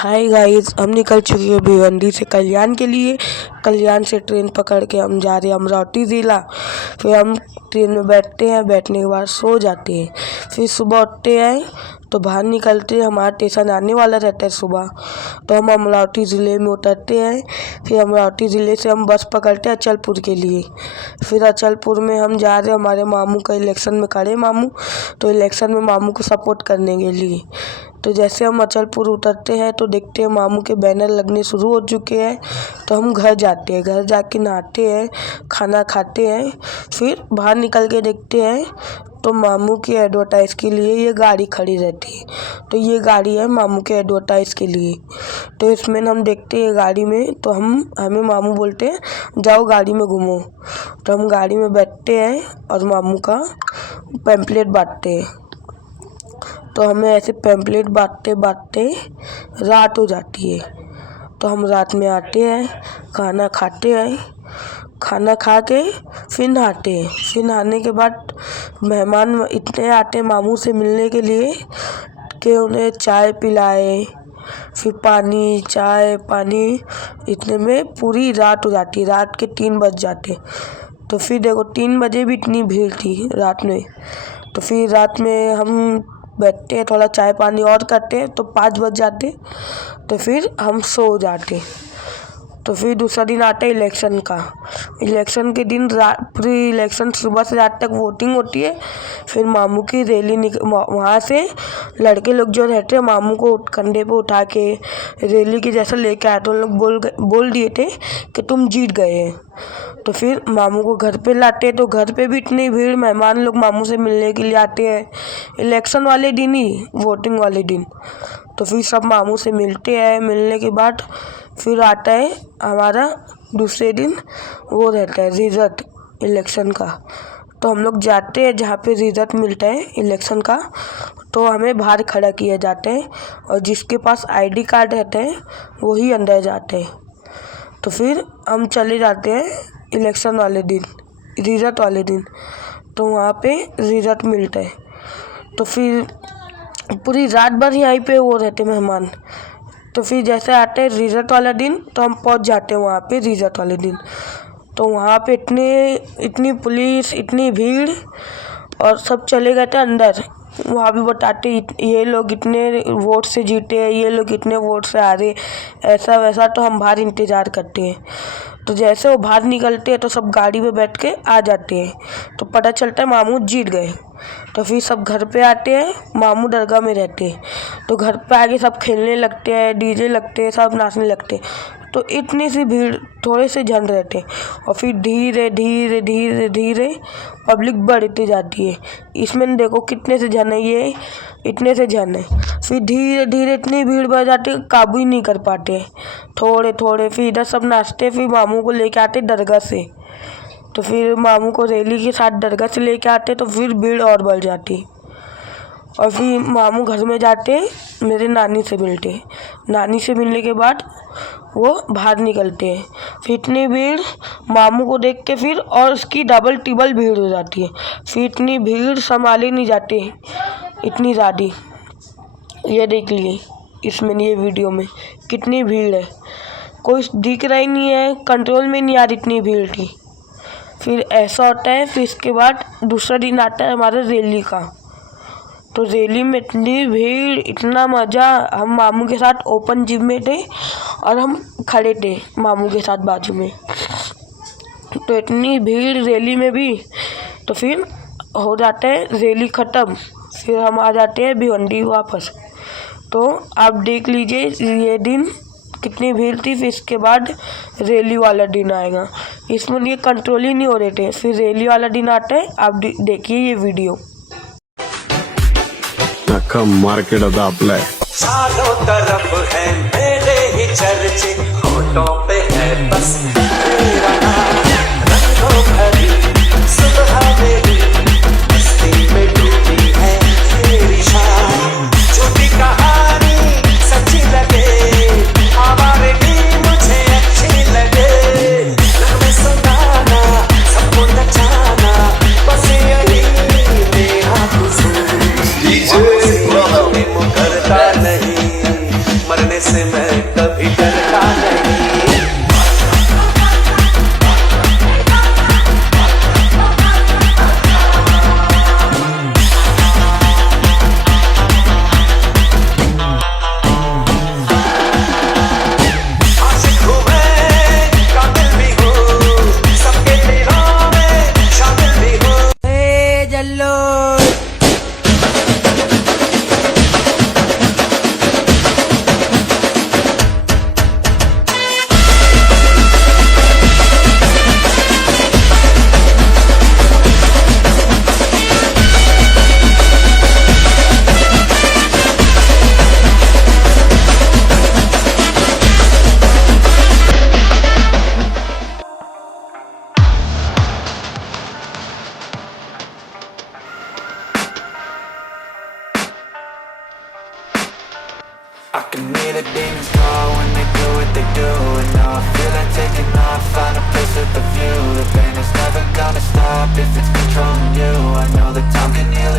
Hi guys, हम निकल चुके हैं भिवंडी से कल्याण के लिए। कल्याण से ट्रेन पकड़ के हम जा रहे हैं अमरावती ज़िला। फिर हम ट्रेन में बैठते हैं, बैठने के बाद सो जाते हैं। फिर सुबह उठते हैं तो बाहर निकलते हैं, हमारा स्टेशन आने वाला रहता है सुबह, तो हम अमरावती ज़िले में उतरते हैं। फिर अमरावती ज़िले से हम बस पकड़ते हैं अचलपुर के लिए। फिर अचलपुर में हम जा रहे हैं, हमारे मामू का इलेक्शन में खड़े मामू, तो इलेक्शन में मामू को सपोर्ट करने के लिए। तो जैसे हम अचलपुर उतरते हैं तो देखते हैं मामू के बैनर लगने शुरू हो चुके हैं। तो हम घर जाते हैं, घर जाके नहाते हैं, खाना खाते हैं। फिर बाहर निकल के देखते हैं तो मामू की एडवर्टाइज़ के लिए ये गाड़ी खड़ी रहती है। तो ये गाड़ी है मामू के एडवर्टाइज़ के लिए। तो इसमें हम देखते हैं गाड़ी में, तो हमें मामू बोलते हैं जाओ गाड़ी में घूमो। तो हम गाड़ी में बैठते हैं और मामू का पैम्पलेट बांटते हैं। तो हमें ऐसे पैम्पलेट बांटते बांटते रात हो जाती है। तो हम रात में आते हैं, खाना खाते हैं, खाना खा के फिर नहाते हैं। फिर नहाने के बाद मेहमान इतने आते हैं मामू से मिलने के लिए कि उन्हें चाय पिलाए, फिर पानी, चाय पानी, इतने में पूरी रात हो जाती है। रात के 3 बज जाते। तो फिर देखो 3 बजे भी इतनी भीड़ थी रात में। तो फिर रात में हम बैठते हैं, थोड़ा चाय पानी और करते हैं, तो 5 बज जाते। तो फिर हम सो जाते। तो फिर दूसरा दिन आता है इलेक्शन का। इलेक्शन के दिन पूरी इलेक्शन सुबह से रात तक वोटिंग होती है। फिर मामू की रैली वहाँ से लड़के लोग जो रहते हैं मामू को कंधे पे उठा के रैली के जैसा लेके आए। तो उन लोग बोल दिए थे कि तुम जीत गए हैं। तो फिर मामू को घर पे लाते। तो घर पे भी इतनी भीड़, मेहमान लोग मामू से मिलने के लिए आते हैं इलेक्शन वाले दिन ही, वोटिंग वाले दिन। तो फिर सब मामू से मिलते हैं। मिलने के बाद फिर आता है हमारा दूसरे दिन, वो रहता है रिजल्ट इलेक्शन का। तो हम लोग जाते हैं जहाँ पे रिजल्ट मिलता है इलेक्शन का। तो हमें बाहर खड़ा किया जाता है और जिसके पास आईडी कार्ड रहता है वही अंदर जाते हैं। तो फिर हम चले जाते हैं इलेक्शन वाले दिन, रिजल्ट वाले दिन। तो वहाँ पे रिजल्ट मिलता है। तो फिर पूरी रात भर यहीं पे वो रहते मेहमान। तो फिर जैसे आते हैं रिजल्ट वाला दिन तो हम पहुँच जाते हैं वहाँ पे रिजल्ट वाले दिन। तो वहाँ पे इतनी पुलिस, इतनी भीड़, और सब चले गए थे अंदर। वहाँ भी बताते ये लोग इतने वोट से जीते, ये लोग इतने वोट से हारे, ऐसा वैसा। तो हम बाहर इंतज़ार करते हैं। तो जैसे वो बाहर निकलते हैं तो सब गाड़ी में बैठ के आ जाते हैं। तो पता चलता है मामू जीत गए। तो फिर सब घर पे आते हैं, मामू दरगाह में रहते हैं। तो घर पे आके सब खेलने लगते हैं, डीजे लगते हैं, सब नाचने लगते हैं। तो इतनी सी भीड़, थोड़े से जन रहते हैं और फिर धीरे धीरे धीरे धीरे पब्लिक बढ़ती जाती है। इसमें देखो कितने से जन है, ये इतने से जन है। फिर धीरे धीरे इतनी भीड़ बढ़ जाती है, काबू ही नहीं कर पाते थोड़े थोड़े। फिर इधर सब नाचते, फिर मामू को लेके आते दरगाह से। तो फिर मामू को रैली के साथ दरगाह से लेके आते, तो फिर भीड़ और बढ़ जाती। और फिर मामू घर में जाते, मेरे नानी से मिलते। नानी से मिलने के बाद वो बाहर निकलते हैं। फिर इतनी भीड़, मामू को देख के फिर और उसकी डबल टिबल भीड़ हो जाती है। फिर इतनी भीड़ संभाले नहीं जाते, इतनी ज़्यादा। ये देख लिए इसमें, ये वीडियो में कितनी भीड़ है, कोई दिख रहा ही नहीं है, कंट्रोल में नहीं आ रही, इतनी भीड़ थी। फिर ऐसा होता है। फिर इसके बाद दूसरा दिन आता है हमारे रैली का। तो रैली में इतनी भीड़, इतना मज़ा। हम मामू के साथ ओपन जिम में थे और हम खड़े थे मामू के साथ बाजू में। तो इतनी भीड़ रैली में भी। तो फिर हो जाता है रैली ख़त्म, फिर हम आ जाते हैं भिवंडी वापस। तो आप देख लीजिए ये दिन कितनी भीड़ थी। फिर इसके बाद रैली वाला दिन आएगा, इसमें ये कंट्रोल ही नहीं हो रहे थे। फिर रैली वाला दिन आता है, आप देखिए ये वीडियो। मार्केट आपला चारों तरफ है मेरे ही चर्चे, होठों पे है बस मेरा नाम। रंगों भरी सुबह मेरी मस्ती में डूबी है मेरी शाम। झूठी कहानी सच्ची लगे, हमारे भी मुझे अच्छी लगे। नगमे सुनाना, सबको नचाना, बस यही मेरा कसूर। करता नहीं मरने से मैं कभी डरता नहीं। आशिक हूँ मैं, कातिल भी हूँ, सबके दिलों में शामिल भी हूँ। जल्लो I can hear the demons call when they do what they do. And now I feel like taking off, find a place with a view. The pain is never gonna stop if it's controlling you. I know the time